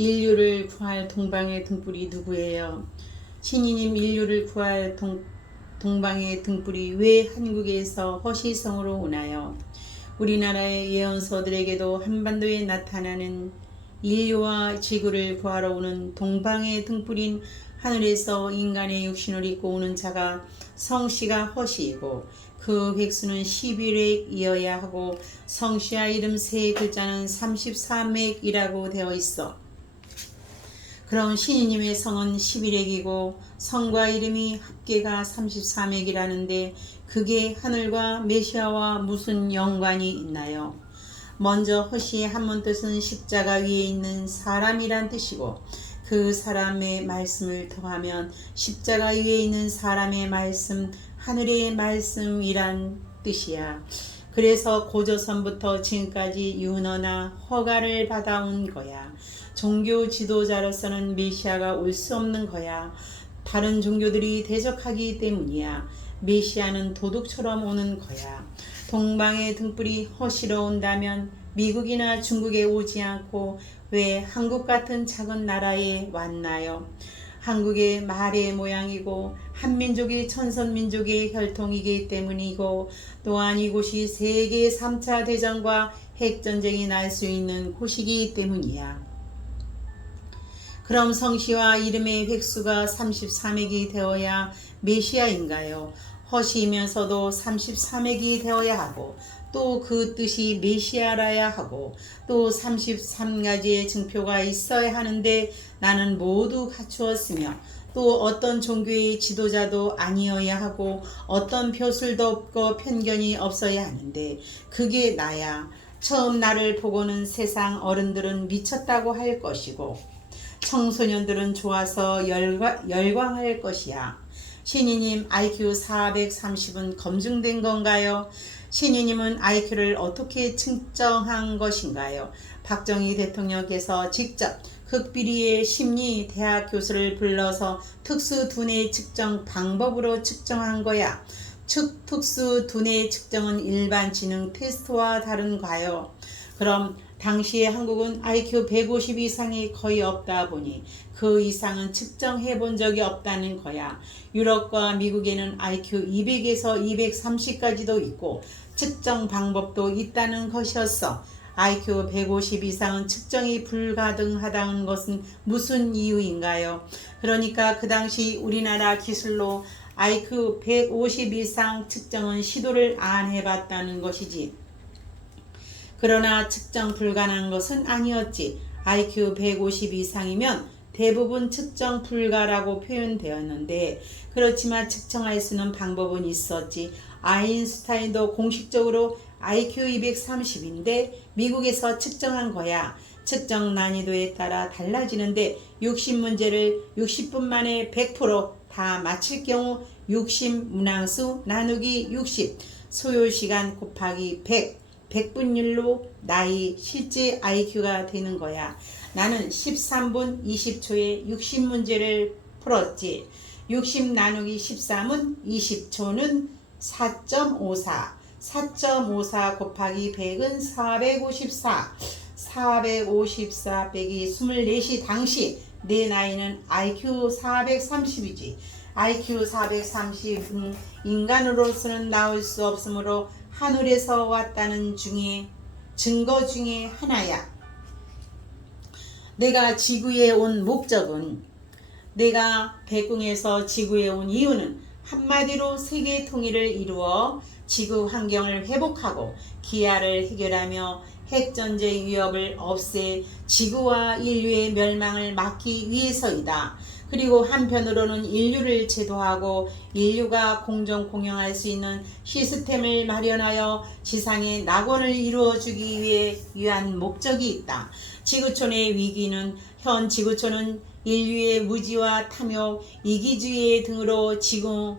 인류를 구할 동방의 등불이 누구예요? 신이님, 인류를 구할 동방의 등불이 왜 한국에서 허시성으로 오나요? 우리나라의 예언서들에게도 한반도에 나타나는 인류와 지구를 구하러 오는 동방의 등불인 하늘에서 인간의 육신을 입고 오는 자가 성씨가 허시이고 그 획수는 11획이어야 하고 성씨와 이름 세 글자는 33획이라고 되어 있어. 그럼 신이님의 성은 11획이고 성과 이름이 합계가 33획이라는데 그게 하늘과 메시아와 무슨 연관이 있나요? 먼저 허시의 한문 뜻은 십자가 위에 있는 사람이란 뜻이고 그 사람의 말씀을 더하면 십자가 위에 있는 사람의 말씀, 하늘의 말씀이란 뜻이야. 그래서 고조선부터 지금까지 윤허나 허가를 받아온 거야. 종교 지도자로서는 메시아가 올 수 없는 거야. 다른 종교들이 대적하기 때문이야. 메시아는 도둑처럼 오는 거야. 동방의 등불이 허시러 온다면 미국이나 중국에 오지 않고 왜 한국 같은 작은 나라에 왔나요? 한국의 말의 모양이고 한민족이 천선민족의 혈통이기 때문이고 또한 이곳이 세계 3차 대전과 핵전쟁이 날 수 있는 곳이기 때문이야. 그럼 성씨와 이름의 획수가 33획이 되어야 메시아인가요? 허시이면서도 33획이 되어야 하고 또 그 뜻이 메시아라야 하고 또 33가지의 증표가 있어야 하는데 나는 모두 갖추었으며 또 어떤 종교의 지도자도 아니어야 하고 어떤 벼슬도 없고 편견이 없어야 하는데 그게 나야. 처음 나를 보고는 세상 어른들은 미쳤다고 할 것이고 청소년들은 좋아서 열광할 것이야. 신이님, IQ 430은 검증된 건가요? 신이님은 IQ를 어떻게 측정한 것인가요? 박정희 대통령께서 직접 극비리의 심리대학 교수를 불러서 특수 두뇌 측정 방법으로 측정한 거야. 특수 두뇌 측정은 일반 지능 테스트와 다른가요? 그럼 당시에 한국은 IQ 150 이상이 거의 없다 보니 그 이상은 측정해 본 적이 없다는 거야. 유럽과 미국에는 IQ 200에서 230까지도 있고 측정 방법도 있다는 것이었어. IQ 150 이상은 측정이 불가능하다는 것은 무슨 이유인가요? 그러니까 그 당시 우리나라 기술로 IQ 150 이상 측정은 시도를 안 해봤다는 것이지. 그러나 측정 불가능한 것은 아니었지. IQ 150 이상이면 대부분 측정 불가라고 표현되었는데 그렇지만 측정할 수 있는 방법은 있었지. 아인슈타인도 공식적으로 IQ 230인데 미국에서 측정한 거야. 측정 난이도에 따라 달라지는데 60문제를 60분 만에 100% 맞힐 경우 60 문항수 나누기 60 소요시간 곱하기 100분율로 나의 실제 IQ가 되는 거야. 나는 13분 20초에 60문제를 풀었지. 60 나누기 13은 20초는 4.54 4.54 곱하기 100은 454 454 빼기 24시 당시 내 나이는 IQ 430이지. IQ 430은 인간으로서는 나올 수 없으므로 하늘에서 왔다는 증거 중에 하나야. 내가 지구에 온 목적은, 내가 백궁에서 지구에 온 이유는 한마디로 세계 통일을 이루어 지구 환경을 회복하고 기아를 해결하며 핵전쟁 위협을 없애 지구와 인류의 멸망을 막기 위해서이다. 그리고 한편으로는 인류를 제도하고 인류가 공정 공영할 수 있는 시스템을 마련하여 지상의 낙원을 이루어주기 위한 목적이 있다. 지구촌의 위기는 현 지구촌은 인류의 무지와 탐욕, 이기주의 등으로 지구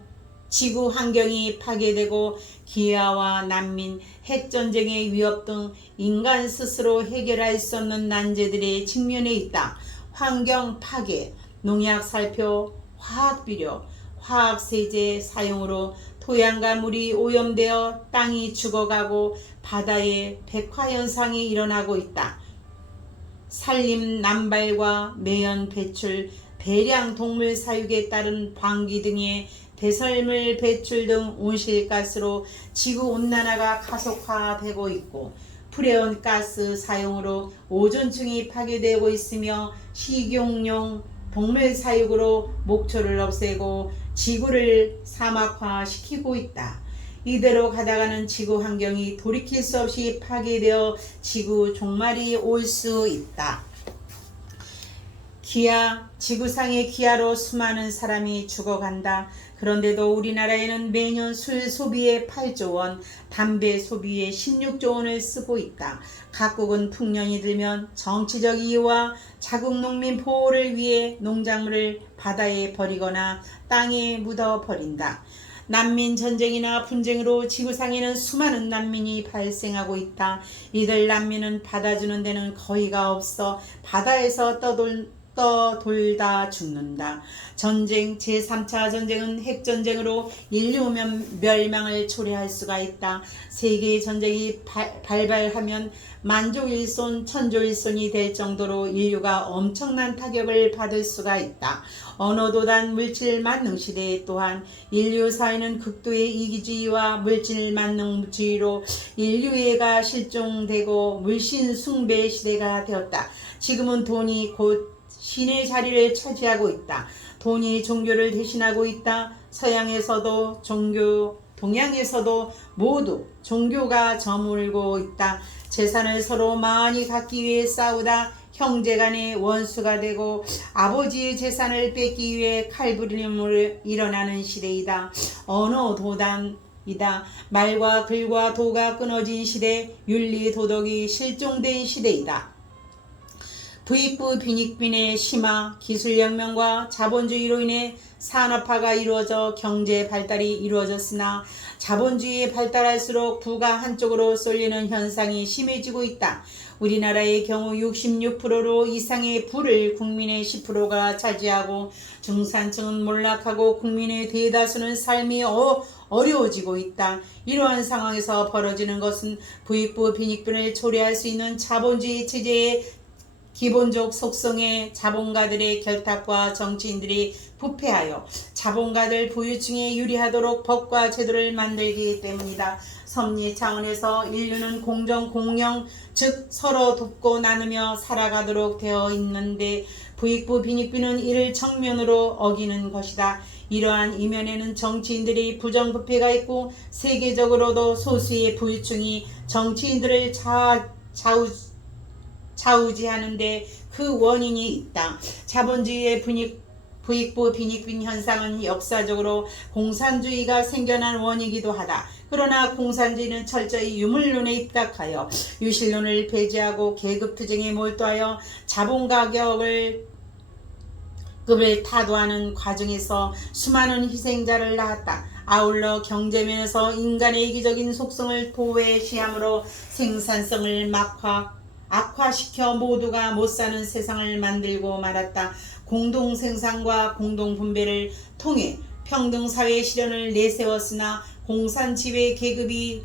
환경이 파괴되고 기아와 난민, 핵전쟁의 위협 등 인간 스스로 해결할 수 없는 난제들의 직면에 있다. 환경 파괴, 농약 살표, 화학비료, 화학세제 사용으로 토양과 물이 오염되어 땅이 죽어가고 바다에 백화현상이 일어나고 있다. 산림 남발과 매연 배출, 대량 동물 사육에 따른 방기 등의 배설물 배출 등 온실가스로 지구온난화가 가속화되고 있고, 프레온가스 사용으로 오존층이 파괴되고 있으며 식용용 동물 사육으로 목초를 없애고 지구를 사막화시키고 있다. 이대로 가다가는 지구 환경이 돌이킬 수 없이 파괴되어 지구 종말이 올 수 있다. 기아, 지구상의 기아로 수많은 사람이 죽어간다. 그런데도 우리나라에는 매년 술 소비에 8조 원, 담배 소비에 16조 원을 쓰고 있다. 각국은 풍년이 들면 정치적 이유와 자국 농민 보호를 위해 농작물을 바다에 버리거나 땅에 묻어 버린다. 난민 전쟁이나 분쟁으로 지구상에는 수많은 난민이 발생하고 있다. 이들 난민은 받아주는 데는 거의가 없어 바다에서 떠돌다 죽는다. 전쟁, 제3차 전쟁은 핵전쟁으로 인류 멸망을 초래할 수가 있다. 세계의 전쟁이 발발하면 만조일손, 천조일손이 될 정도로 인류가 엄청난 타격을 받을 수가 있다. 언어도단 물질 만능 시대에 또한 인류 사회는 극도의 이기주의와 물질 만능주의로 인류애가 실종되고 물신 숭배 시대가 되었다. 지금은 돈이 곧 신의 자리를 차지하고 있다. 돈이 종교를 대신하고 있다. 서양에서도 종교, 동양에서도 모두 종교가 저물고 있다. 재산을 서로 많이 갖기 위해 싸우다 형제간의 원수가 되고 아버지의 재산을 뺏기 위해 칼부림으로 일어나는 시대이다. 언어 도단이다. 말과 글과 도가 끊어진 시대, 윤리 도덕이 실종된 시대이다. 부익부 빈익빈의 심화, 기술혁명과 자본주의로 인해 산업화가 이루어져 경제 발달이 이루어졌으나 자본주의에 발달할수록 부가 한쪽으로 쏠리는 현상이 심해지고 있다. 우리나라의 경우 66% 이상의 부를 국민의 10%가 차지하고 중산층은 몰락하고 국민의 대다수는 삶이 어려워지고 있다. 이러한 상황에서 벌어지는 것은 부익부 빈익빈을 초래할 수 있는 자본주의 체제의 기본적 속성에 자본가들의 결탁과 정치인들이 부패하여 자본가들 부유층에 유리하도록 법과 제도를 만들기 때문이다. 섭리 차원에서 인류는 공정 공영, 즉 서로 돕고 나누며 살아가도록 되어 있는데 부익부 빈익빈은 이를 정면으로 어기는 것이다. 이러한 이면에는 정치인들이 부정부패가 있고 세계적으로도 소수의 부유층이 정치인들을 좌우지하는데 그 원인이 있다. 자본주의의 부익부 빈익빈 현상은 역사적으로 공산주의가 생겨난 원이기도 하다. 그러나 공산주의는 철저히 유물론에 입각하여 유실론을 배제하고 계급투쟁에 몰두하여 자본가격을 급을 타도하는 과정에서 수많은 희생자를 낳았다. 아울러 경제면에서 인간의 이기적인 속성을 도외시함으로 생산성을 악화시켜 모두가 못사는 세상을 만들고 말았다. 공동생산과 공동분배를 통해 평등사회 실현을 내세웠으나 공산지배 계급이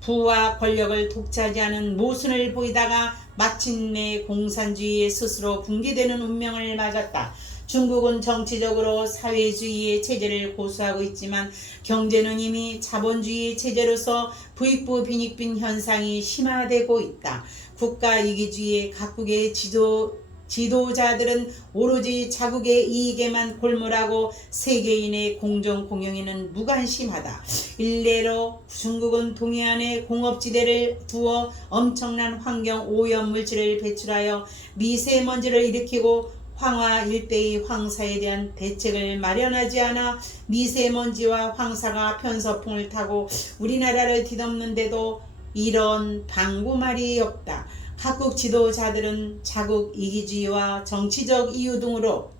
부와 권력을 독차지하는 모순을 보이다가 마침내 공산주의에 스스로 붕괴되는 운명을 맞았다. 중국은 정치적으로 사회주의의 체제를 고수하고 있지만 경제는 이미 자본주의의 체제로서 부익부 빈익빈 현상이 심화되고 있다. 국가 이기주의의 각국의 지도자들은 오로지 자국의 이익에만 골몰하고 세계인의 공정 공영에는 무관심하다. 일례로 중국은 동해안에 공업지대를 두어 엄청난 환경 오염 물질을 배출하여 미세먼지를 일으키고 황화 일대의 황사에 대한 대책을 마련하지 않아 미세먼지와 황사가 편서풍을 타고 우리나라를 뒤덮는데도 이런 방구말이 없다. 각국 지도자들은 자국 이기주의와 정치적 이유 등으로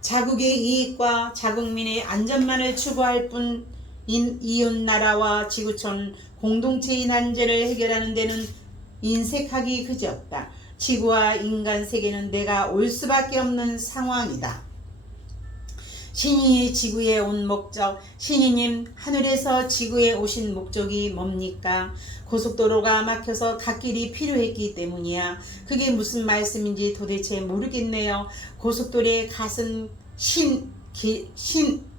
자국의 이익과 자국민의 안전만을 추구할 뿐 이웃나라와 지구촌 공동체의 난제를 해결하는 데는 인색하기 그지없다. 지구와 인간 세계는 내가 올 수밖에 없는 상황이다. 신이 지구에 온 목적, 신이님 하늘에서 지구에 오신 목적이 뭡니까? 고속도로가 막혀서 갓길이 필요했기 때문이야. 그게 무슨 말씀인지 도대체 모르겠네요. 고속도로에 갓은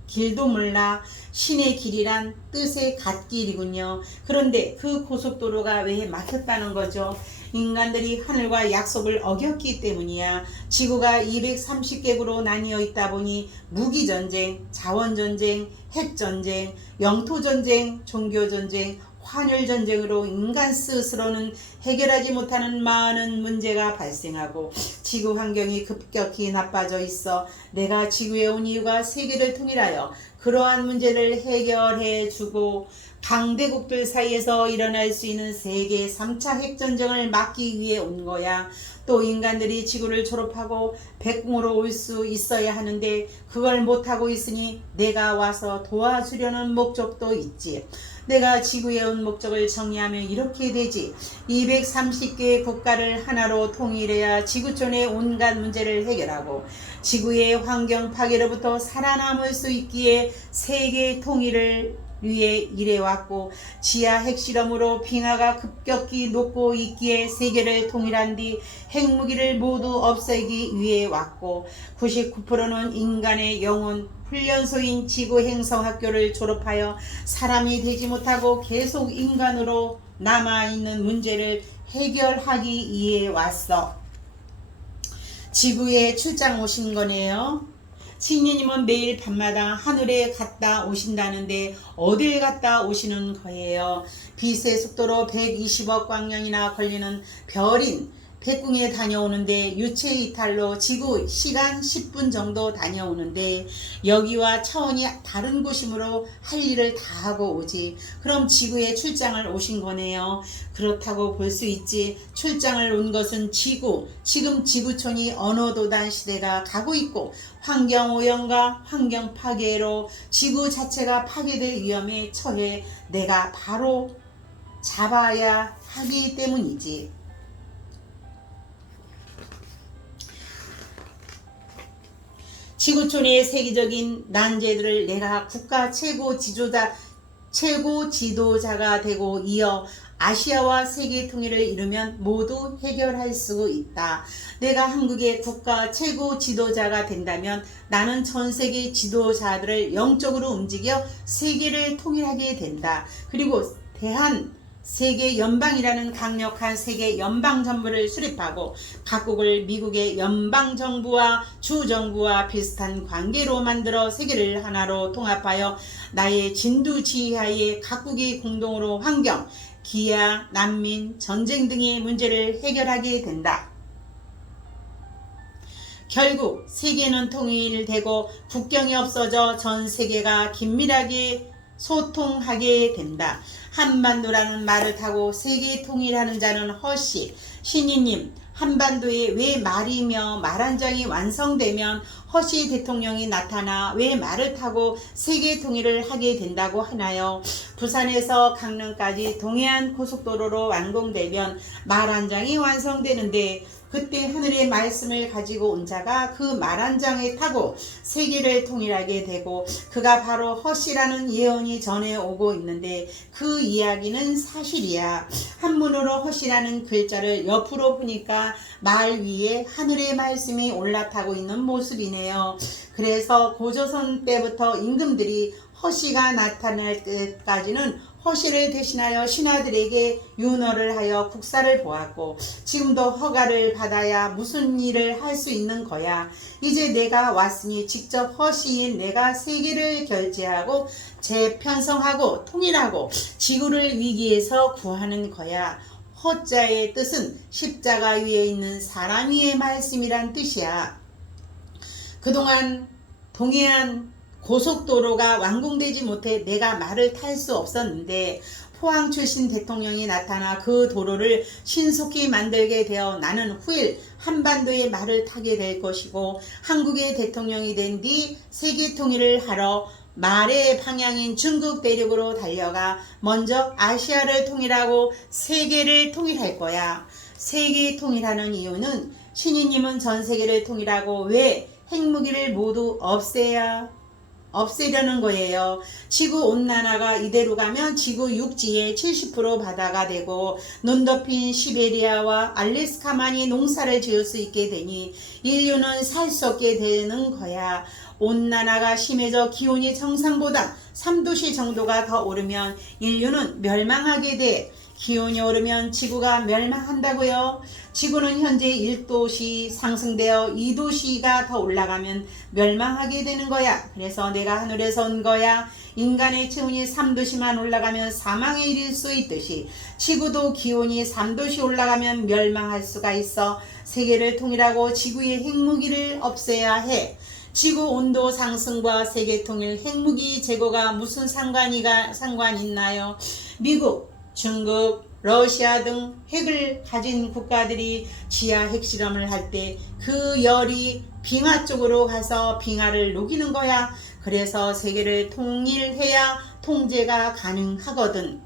길도 몰라. 신의 길이란 뜻의 갓길이군요. 그런데 그 고속도로가 왜 막혔다는 거죠? 인간들이 하늘과 약속을 어겼기 때문이야. 지구가 230개국으로 나뉘어 있다 보니 무기전쟁, 자원전쟁, 핵전쟁, 영토전쟁, 종교전쟁, 환율전쟁으로 인간 스스로는 해결하지 못하는 많은 문제가 발생하고 지구 환경이 급격히 나빠져 있어. 내가 지구에 온 이유가 세계를 통일하여 그러한 문제를 해결해 주고 강대국들 사이에서 일어날 수 있는 세계 3차 핵전쟁을 막기 위해 온 거야. 또 인간들이 지구를 졸업하고 백궁으로 올 수 있어야 하는데 그걸 못하고 있으니 내가 와서 도와주려는 목적도 있지. 내가 지구에 온 목적을 정리하면 이렇게 되지. 230개의 국가를 하나로 통일해야 지구촌의 온갖 문제를 해결하고 지구의 환경 파괴로부터 살아남을 수 있기에 세계 통일을 위해 일해왔고 지하 핵실험으로 빙하가 급격히 녹고 있기에 세계를 통일한 뒤 핵무기를 모두 없애기 위해 왔고 99%는 인간의 영혼 훈련소인 지구 행성학교를 졸업하여 사람이 되지 못하고 계속 인간으로 남아있는 문제를 해결하기 위해 왔어. 지구에 출장 오신 거네요. 신님은 매일 밤마다 하늘에 갔다 오신다는데 어딜 갔다 오시는 거예요? 빛의 속도로 120억 광년이나 걸리는 별인 백궁에 다녀오는데 유체 이탈로 지구 시간 10분 정도 다녀오는데 여기와 차원이 다른 곳이므로 할 일을 다 하고 오지. 그럼 지구에 출장을 오신 거네요. 그렇다고 볼 수 있지. 출장을 온 것은 지금 지구촌이 언어도단 시대가 가고 있고 환경오염과 환경 파괴로 지구 자체가 파괴될 위험에 처해 내가 바로 잡아야 하기 때문이지. 지구촌의 세계적인 난제들을 내가 국가 최고 지도자가 되고 이어 아시아와 세계 통일을 이루면 모두 해결할 수 있다. 내가 한국의 국가 최고 지도자가 된다면 나는 전 세계 지도자들을 영적으로 움직여 세계를 통일하게 된다. 그리고 세계 연방이라는 강력한 세계 연방 정부를 수립하고 각국을 미국의 연방 정부와 주 정부와 비슷한 관계로 만들어 세계를 하나로 통합하여 나의 진두지휘하에 각국이 공동으로 환경, 기아, 난민, 전쟁 등의 문제를 해결하게 된다. 결국 세계는 통일되고 국경이 없어져 전 세계가 긴밀하게 소통하게 된다. 한반도라는 말을 타고 세계 통일하는 자는 허씨, 신이님, 한반도에 왜 말이며 말 한 장이 완성되면 허씨 대통령이 나타나 왜 말을 타고 세계 통일을 하게 된다고 하나요? 부산에서 강릉까지 동해안 고속도로로 완공되면 말 한 장이 완성되는데 그때 하늘의 말씀을 가지고 온 자가 그 말 한 장에 타고 세계를 통일하게 되고 그가 바로 허씨라는 예언이 전해오고 있는데 그 이야기는 사실이야. 한문으로 허씨라는 글자를 옆으로 보니까 말 위에 하늘의 말씀이 올라타고 있는 모습이네요. 그래서 고조선 때부터 임금들이 허씨가 나타날 때까지는 허씨를 대신하여 신하들에게 윤허를 하여 국사를 보았고 지금도 허가를 받아야 무슨 일을 할 수 있는 거야. 이제 내가 왔으니 직접 허씨인 내가 세계를 결제하고 재편성하고 통일하고 지구를 위기에서 구하는 거야. 허자의 뜻은 십자가 위에 있는 사람 위의 말씀이란 뜻이야. 그동안 동해안 고속도로가 완공되지 못해 내가 말을 탈 수 없었는데 포항 출신 대통령이 나타나 그 도로를 신속히 만들게 되어 나는 후일 한반도의 말을 타게 될 것이고 한국의 대통령이 된 뒤 세계 통일을 하러 말의 방향인 중국 대륙으로 달려가 먼저 아시아를 통일하고 세계를 통일할 거야. 세계 통일하는 이유는 신이님은 전 세계를 통일하고 왜 핵무기를 모두 없애야 없애려는 거예요. 지구 온난화가 이대로 가면 지구 육지의 70% 바다가 되고 눈 덮인 시베리아와 알래스카만이 농사를 지을 수 있게 되니 인류는 살 수 없게 되는 거야. 온난화가 심해져 기온이 정상보다 3도씨 정도가 더 오르면 인류는 멸망하게 돼. 기온이 오르면 지구가 멸망한다고요. 지구는 현재 1도씨 상승되어 2도씨가 더 올라가면 멸망하게 되는 거야. 그래서 내가 하늘에서 온 거야. 인간의 체온이 3도씨만 올라가면 사망에 이를 수 있듯이 지구도 기온이 3도씨 올라가면 멸망할 수가 있어. 세계를 통일하고 지구의 핵무기를 없애야 해. 지구 온도 상승과 세계 통일 핵무기 제거가 무슨 상관 있나요? 미국, 중국, 러시아 등 핵을 가진 국가들이 지하 핵실험을 할 때 그 열이 빙하 쪽으로 가서 빙하를 녹이는 거야. 그래서 세계를 통일해야 통제가 가능하거든.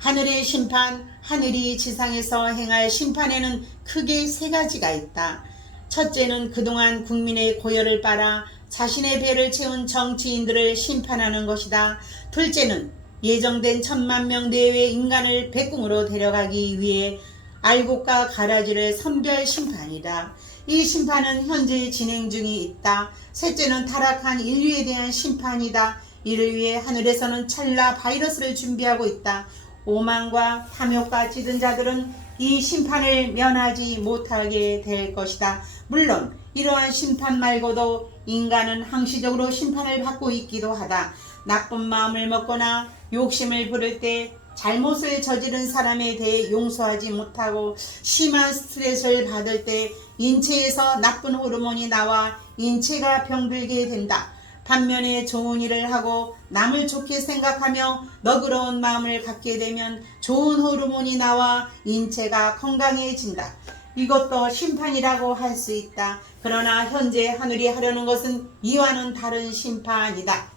하늘의 심판, 하늘이 지상에서 행할 심판에는 크게 세 가지가 있다. 첫째는 그동안 국민의 고열을 빨아 자신의 배를 채운 정치인들을 심판하는 것이다. 둘째는 예정된 10,000명 내외의 인간을 백궁으로 데려가기 위해 알곡과 가라지를 선별 심판이다. 이 심판은 현재 진행 중이 있다. 셋째는 타락한 인류에 대한 심판이다. 이를 위해 하늘에서는 찰나 바이러스를 준비하고 있다. 오만과 탐욕과 찌든 자들은 이 심판을 면하지 못하게 될 것이다. 물론 이러한 심판 말고도 인간은 항시적으로 심판을 받고 있기도 하다. 나쁜 마음을 먹거나 욕심을 부릴 때 잘못을 저지른 사람에 대해 용서하지 못하고 심한 스트레스를 받을 때 인체에서 나쁜 호르몬이 나와 인체가 병들게 된다. 반면에 좋은 일을 하고 남을 좋게 생각하며 너그러운 마음을 갖게 되면 좋은 호르몬이 나와 인체가 건강해진다. 이것도 심판이라고 할 수 있다. 그러나 현재 하늘이 하려는 것은 이와는 다른 심판이다.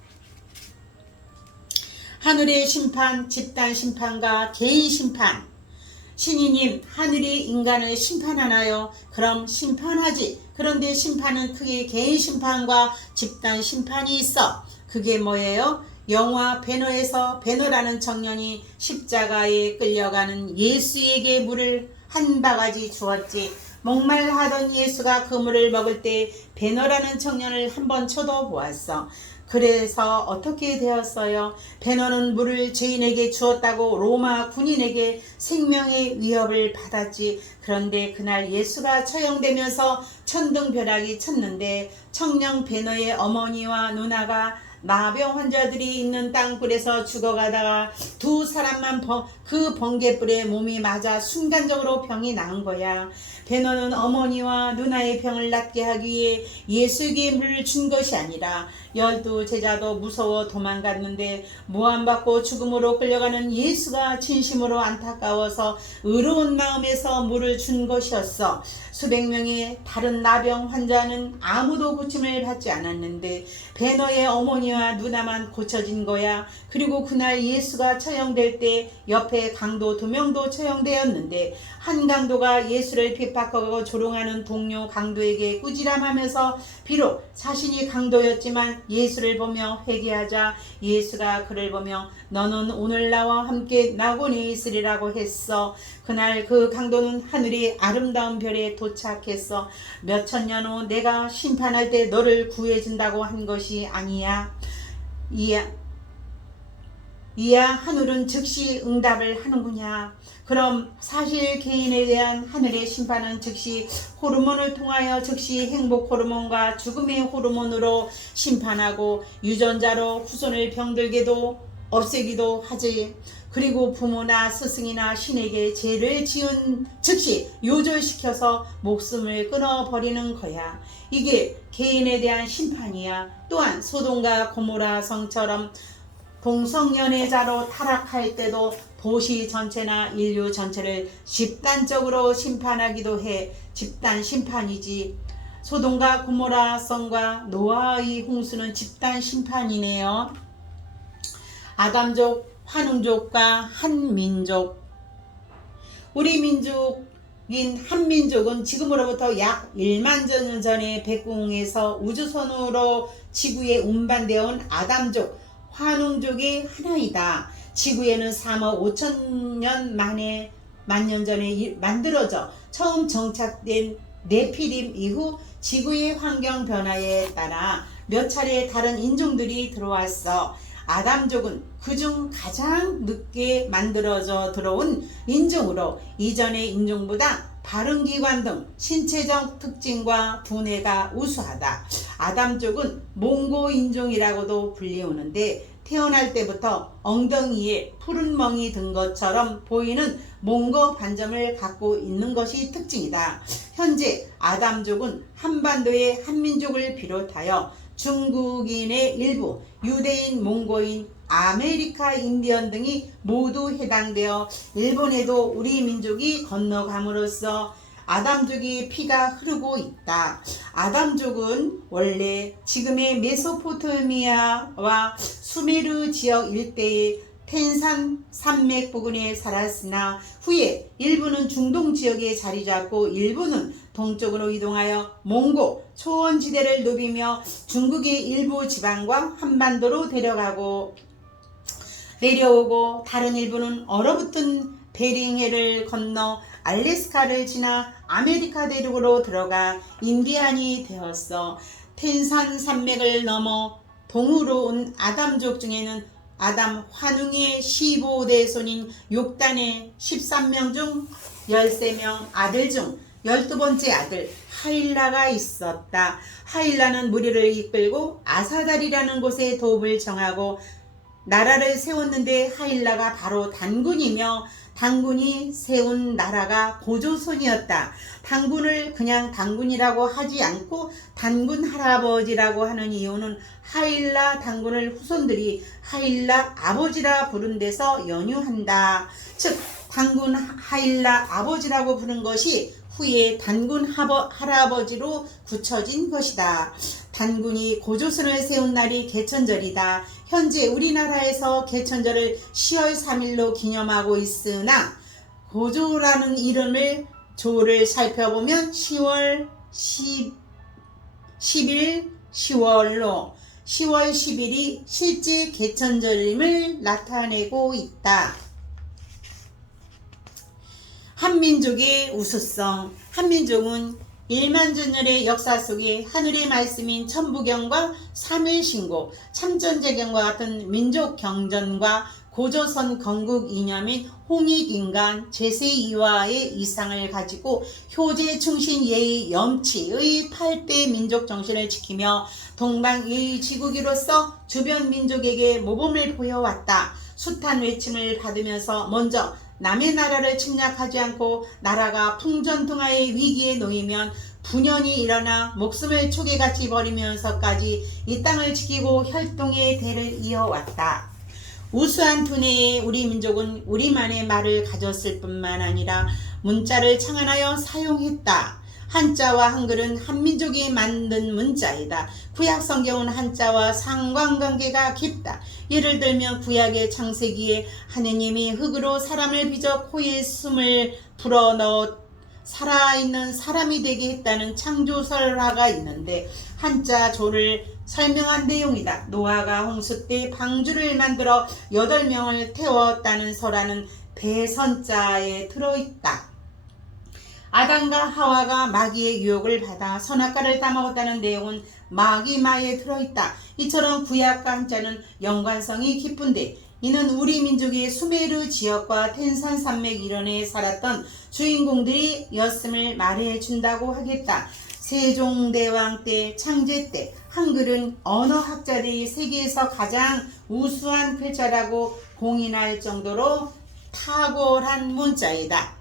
하늘의 심판, 집단 심판과 개인 심판. 신이님, 하늘이 인간을 심판하나요? 그럼 심판하지. 그런데 심판은 크게 개인 심판과 집단 심판이 있어. 그게 뭐예요? 영화 베너에서 베너라는 청년이 십자가에 끌려가는 예수에게 물을 한 바가지 주었지. 목말라하던 예수가 그 물을 먹을 때 베너라는 청년을 한번 쳐다보았어. 그래서 어떻게 되었어요? 베너는 물을 죄인에게 주었다고 로마 군인에게 생명의 위협을 받았지. 그런데 그날 예수가 처형되면서 천둥벼락이 쳤는데 청년 베너의 어머니와 누나가 나병 환자들이 있는 땅굴에서 죽어가다가 두 사람만 그 번개불에 몸이 맞아 순간적으로 병이 나은 거야. 베너는 어머니와 누나의 병을 낫게 하기 위해 예수에게 물을 준 것이 아니라 12 제자도 무서워 도망갔는데 모함받고 죽음으로 끌려가는 예수가 진심으로 안타까워서 의로운 마음에서 물을 준 것이었어. 수백 명의 다른 나병 환자는 아무도 고침을 받지 않았는데 베너의 어머니와 누나만 고쳐진 거야. 그리고 그날 예수가 처형될 때 옆에 강도 2명도 처형되었는데 한 강도가 예수를 핍박하고 조롱하는 동료 강도에게 꾸지람하면서 비록 자신이 강도였지만 예수를 보며 회개하자 예수가 그를 보며 너는 오늘 나와 함께 낙원에 있으리라고 했어. 그날 그 강도는 하늘의 아름다운 별에 도착했어. 몇천 년 후 내가 심판할 때 너를 구해준다고 한 것이 아니야. 이야 하늘은 즉시 응답을 하는구냐. 그럼 사실 개인에 대한 하늘의 심판은 즉시 호르몬을 통하여 즉시 행복 호르몬과 죽음의 호르몬으로 심판하고 유전자로 후손을 병들게도 없애기도 하지. 그리고 부모나 스승이나 신에게 죄를 지은 즉시 요절시켜서 목숨을 끊어버리는 거야. 이게 개인에 대한 심판이야. 또한 소돔과 고모라 성처럼 동성연애자로 타락할 때도 도시 전체나 인류 전체를 집단적으로 심판하기도 해. 집단 심판이지. 소돔과 고모라 성과 노아의 홍수는 집단 심판이네요. 아담족, 환웅족과 한민족. 우리 민족 한민족은 지금으로부터 약 1만 년 전에 백궁에서 우주선으로 지구에 운반되어 온 아담족, 환웅족의 하나이다. 지구에는 3억 5천년 만에 만년 전에 만들어져 처음 정착된 네피림 이후 지구의 환경 변화에 따라 몇 차례 다른 인종들이 들어왔어. 아담족은 그중 가장 늦게 만들어져 들어온 인종으로 이전의 인종보다 발음기관 등 신체적 특징과 두뇌가 우수하다. 아담족은 몽고 인종이라고도 불리우는데 태어날 때부터 엉덩이에 푸른 멍이 든 것처럼 보이는 몽고 반점을 갖고 있는 것이 특징이다. 현재 아담족은 한반도의 한민족을 비롯하여 중국인의 일부, 유대인, 몽고인, 아메리카 인디언 등이 모두 해당되어 일본에도 우리 민족이 건너감으로써 아담족의 피가 흐르고 있다. 아담족은 원래 지금의 메소포타미아와 수메르 지역 일대의 텐산 산맥 부근에 살았으나 후에 일부는 중동 지역에 자리 잡고 일부는 동쪽으로 이동하여 몽고 초원지대를 누비며 중국의 일부 지방과 한반도로 내려오고 다른 일부는 얼어붙은 베링해를 건너 알래스카를 지나 아메리카 대륙으로 들어가 인디안이 되었어. 텐산 산맥을 넘어 동으로 온 아담족 중에는 아담 환웅의 15대 손인 욕단의 13명 중 13명 아들 중 12번째 아들 하일라가 있었다. 하일라는 무리를 이끌고 아사달이라는 곳에 도읍을 정하고 나라를 세웠는데 하일라가 바로 단군이며 단군이 세운 나라가 고조선이었다. 단군을 그냥 단군이라고 하지 않고 단군 할아버지라고 하는 이유는 하일라 단군을 후손들이 하일라 아버지라 부른 데서 연유한다. 즉 단군 하일라 아버지라고 부른 것이 후에 단군 할아버지로 굳혀진 것이다. 단군이 고조선을 세운 날이 개천절이다. 현재 우리나라에서 개천절을 10월 3일로 기념하고 있으나 고조라는 이름을 조를 살펴보면 10월 10일 10월로 10월 10일이 실제 개천절임을 나타내고 있다. 한민족의 우수성. 한민족은 1만 전년의 역사 속에 하늘의 말씀인 천부경과 삼일신고, 참전제경과 같은 민족 경전과 고조선 건국 이념인 홍익인간 제세이화의 이상을 가지고 효제 충신 예의 염치의 8대 민족 정신을 지키며 동방일지국이로서 주변 민족에게 모범을 보여왔다. 숱한 외침을 받으면서 먼저 남의 나라를 침략하지 않고 나라가 풍전등화의 위기에 놓이면 분연이 일어나 목숨을 초계같이 버리면서까지 이 땅을 지키고 혈통의 대를 이어왔다. 우수한 두뇌의 우리 민족은 우리만의 말을 가졌을 뿐만 아니라 문자를 창안하여 사용했다. 한자와 한글은 한민족이 만든 문자이다. 구약 성경은 한자와 상관관계가 깊다. 예를 들면 구약의 창세기에 하느님이 흙으로 사람을 빚어 코에 숨을 불어넣어 살아있는 사람이 되게 했다는 창조설화가 있는데 한자 조를 설명한 내용이다. 노아가 홍수 때 방주를 만들어 8명을 태웠다는 설화는 배선자에 들어있다. 아담과 하와가 마귀의 유혹을 받아 선악과를 따먹었다는 내용은 마귀마에 들어있다. 이처럼 구약과 한자는 연관성이 깊은데 이는 우리 민족의 수메르 지역과 텐산 산맥 이런에 살았던 주인공들이 였음을 말해준다고 하겠다. 세종대왕 때, 창제 때 한글은 언어학자들이 세계에서 가장 우수한 글자라고 공인할 정도로 탁월한 문자이다.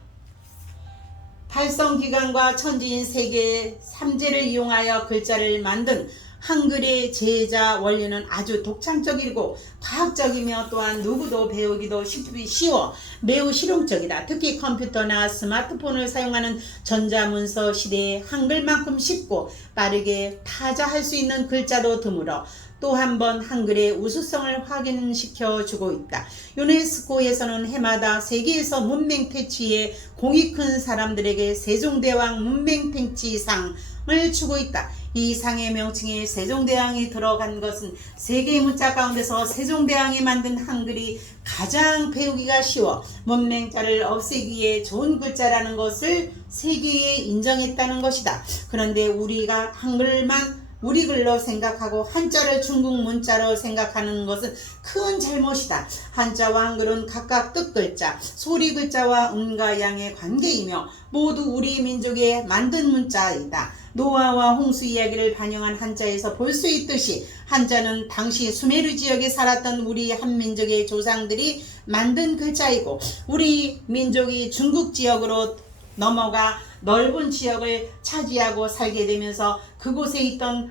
발성기관과 천지인 세계의 삼재를 이용하여 글자를 만든 한글의 제자 원리는 아주 독창적이고 과학적이며 또한 누구도 배우기도 쉬워 매우 실용적이다. 특히 컴퓨터나 스마트폰을 사용하는 전자문서 시대에 한글만큼 쉽고 빠르게 타자할 수 있는 글자도 드물어 또 한 번 한글의 우수성을 확인시켜 주고 있다. 유네스코에서는 해마다 세계에서 문맹 퇴치에 공이 큰 사람들에게 세종대왕 문맹 퇴치상을 주고 있다. 이 상의 명칭에 세종대왕이 들어간 것은 세계 문자 가운데서 세종대왕이 만든 한글이 가장 배우기가 쉬워 문맹자를 없애기에 좋은 글자라는 것을 세계에 인정했다는 것이다. 그런데 우리가 한글만 우리 글로 생각하고 한자를 중국 문자로 생각하는 것은 큰 잘못이다. 한자와 한글은 각각 뜻글자, 소리글자와 음과 양의 관계이며 모두 우리 민족의 만든 문자이다. 노아와 홍수 이야기를 반영한 한자에서 볼 수 있듯이 한자는 당시 수메르 지역에 살았던 우리 한민족의 조상들이 만든 글자이고 우리 민족이 중국 지역으로 넘어가 넓은 지역을 차지하고 살게 되면서 그곳에 있던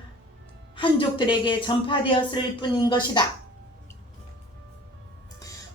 한족들에게 전파되었을 뿐인 것이다.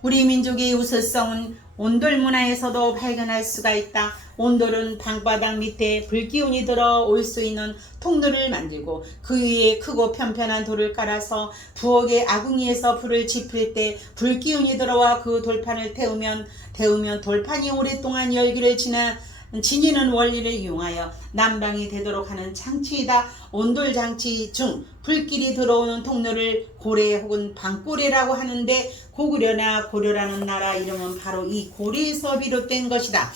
우리 민족의 우수성은 온돌 문화에서도 발견할 수가 있다. 온돌은 방바닥 밑에 불기운이 들어올 수 있는 통로를 만들고 그 위에 크고 편편한 돌을 깔아서 부엌의 아궁이에서 불을 지필 때 불기운이 들어와 그 돌판을 태우면 돌판이 오랫동안 열기를 지니는 원리를 이용하여 난방이 되도록 하는 장치이다. 온돌 장치 중 불길이 들어오는 통로를 고래 혹은 방고래라고 하는데 고구려나 고려라는 나라 이름은 바로 이 고래에서 비롯된 것이다.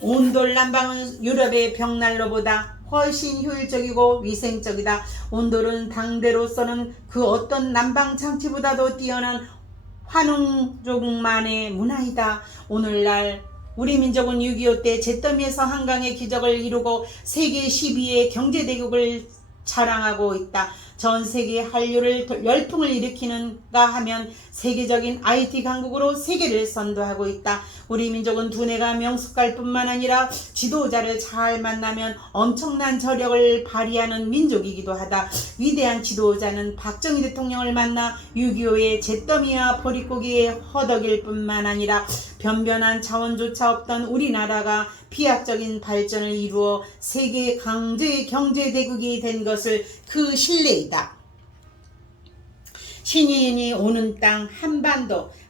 온돌 난방은 유럽의 벽난로보다 훨씬 효율적이고 위생적이다. 온돌은 당대로서는 그 어떤 난방 장치보다도 뛰어난 환웅족만의 문화이다. 오늘날 우리 민족은 6.25 때 잿더미에서 한강의 기적을 이루고 세계 12위의 경제대국을 자랑하고 있다. 전 세계 한류를 열풍을 일으키는가 하면 세계적인 IT 강국으로 세계를 선도하고 있다. 우리 민족은 두뇌가 명숙할 뿐만 아니라 지도자를 잘 만나면 엄청난 저력을 발휘하는 민족이기도 하다. 위대한 지도자는 박정희 대통령을 만나 6.25의 잿더미와 보릿고기에 허덕일 뿐만 아니라 변변한 자원조차 없던 우리나라가 비약적인 발전을 이루어 세계 강제 경제대국이 된 것을 그 신뢰이다. 신인이 오는 땅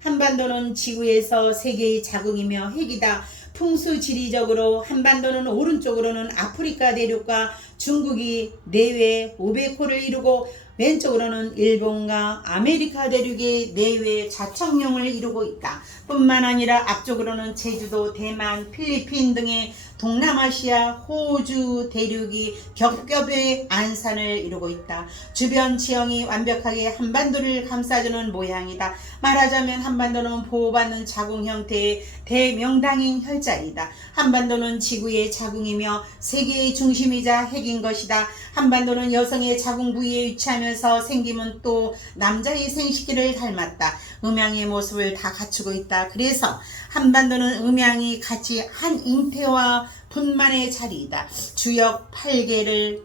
한반도는 지구에서 세계의 자궁이며 핵이다. 풍수지리적으로 한반도는 오른쪽으로는 아프리카 대륙과 중국이 내외 500호를 이루고 왼쪽으로는 일본과 아메리카 대륙의 내외 자청령을 이루고 있다. 뿐만 아니라 앞쪽으로는 제주도, 대만, 필리핀 등의 동남아시아, 호주 대륙이 겹겹의 안산을 이루고 있다. 주변 지형이 완벽하게 한반도를 감싸주는 모양이다. 말하자면 한반도는 보호받는 자궁 형태의 대명당인 혈자리다. 한반도는 지구의 자궁이며 세계의 중심이자 핵인 것이다. 한반도는 여성의 자궁 부위에 위치하면서 생김은 또 남자의 생식기를 닮았다. 음양의 모습을 다 갖추고 있다. 그래서 한반도는 음양이 같이 한 잉태와 분만의 자리이다. 주역 8개를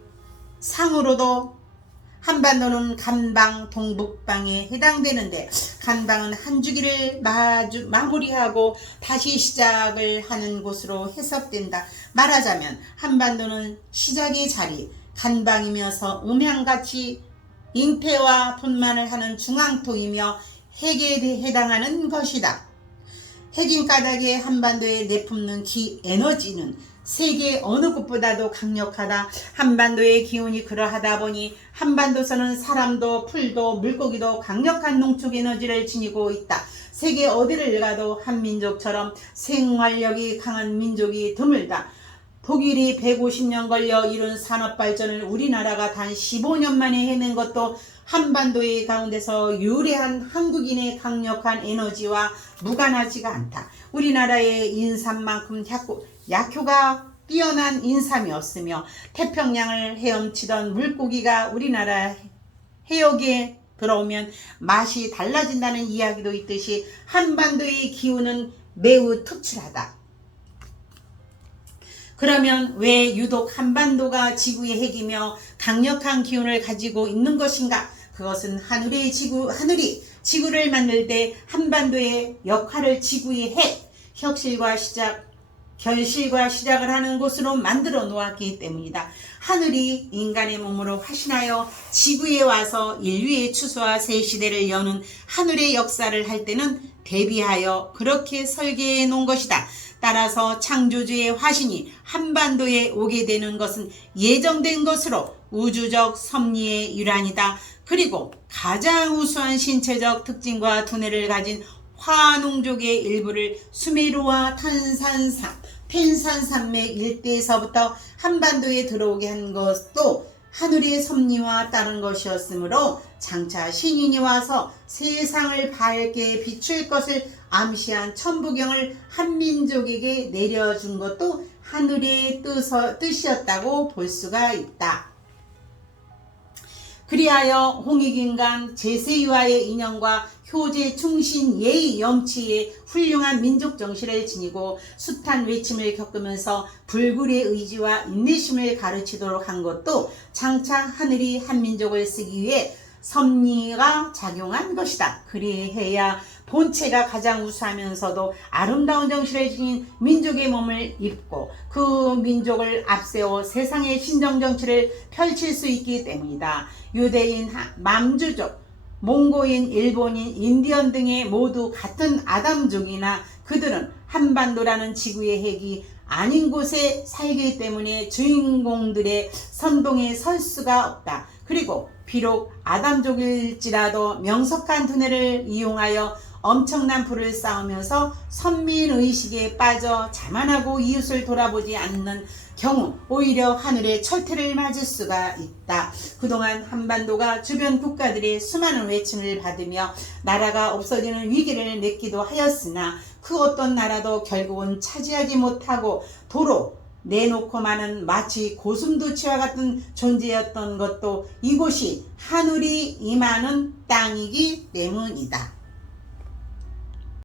상으로도 한반도는 간방, 동북방에 해당되는데 간방은 한 주기를 마무리하고 다시 시작을 하는 곳으로 해석된다. 말하자면 한반도는 시작의 자리, 간방이면서 음양같이 잉태와 분만을 하는 중앙토이며 핵에 해당하는 것이다. 핵인 까닭에 한반도에 내뿜는 에너지는 세계 어느 곳보다도 강력하다. 한반도의 기운이 그러하다 보니 한반도에서는 사람도 풀도 물고기도 강력한 농축 에너지를 지니고 있다. 세계 어디를 가도 한민족처럼 생활력이 강한 민족이 드물다. 독일이 150년 걸려 이룬 산업발전을 우리나라가 단 15년 만에 해낸 것도 한반도의 가운데서 유래한 한국인의 강력한 에너지와 무관하지가 않다. 우리나라의 인삼만큼 약효가 뛰어난 인삼이 없으며 태평양을 헤엄치던 물고기가 우리나라 해역에 들어오면 맛이 달라진다는 이야기도 있듯이 한반도의 기운은 매우 특출하다. 그러면 왜 유독 한반도가 지구의 핵이며 강력한 기운을 가지고 있는 것인가? 그것은 하늘이 지구를 만들 때 한반도의 역할을 지구의 핵, 혁신과 결실과 시작을 하는 곳으로 만들어 놓았기 때문이다. 하늘이 인간의 몸으로 화신하여 지구에 와서 인류의 추수와 새 시대를 여는 하늘의 역사를 할 때는 대비하여 그렇게 설계해 놓은 것이다. 따라서 창조주의 화신이 한반도에 오게 되는 것은 예정된 것으로 우주적 섭리의 일환이다. 그리고 가장 우수한 신체적 특징과 두뇌를 가진 화농족의 일부를 수메르와 텐산산맥 일대에서부터 한반도에 들어오게 한 것도 하늘의 섭리와 따른 것이었으므로 장차 신인이 와서 세상을 밝게 비출 것을 암시한 천부경을 한민족에게 내려준 것도 하늘의 뜻이었다고 볼 수가 있다. 그리하여 홍익인간 제세유아의 인연과 효제 충신 예의 염치의 훌륭한 민족 정신을 지니고 숱한 외침을 겪으면서 불굴의 의지와 인내심을 가르치도록 한 것도 장차 하늘이 한민족을 쓰기 위해 섭리가 작용한 것이다. 그리해야 본체가 가장 우수하면서도 아름다운 정신을 지닌 민족의 몸을 입고 그 민족을 앞세워 세상의 신정정치를 펼칠 수 있기 때문이다. 유대인, 맘주족, 몽고인, 일본인, 인디언 등의 모두 같은 아담족이나 그들은 한반도라는 지구의 핵이 아닌 곳에 살기 때문에 주인공들의 선동에 설 수가 없다. 그리고 비록 아담족일지라도 명석한 두뇌를 이용하여 엄청난 불을 쌓으면서 선민의식에 빠져 자만하고 이웃을 돌아보지 않는 경우 오히려 하늘의 철퇴를 맞을 수가 있다. 그동안 한반도가 주변 국가들의 수많은 외침을 받으며 나라가 없어지는 위기를 맺기도 하였으나 그 어떤 나라도 결국은 차지하지 못하고 도로 내놓고만은 마치 고슴도치와 같은 존재였던 것도 이곳이 하늘이 임하는 땅이기 때문이다.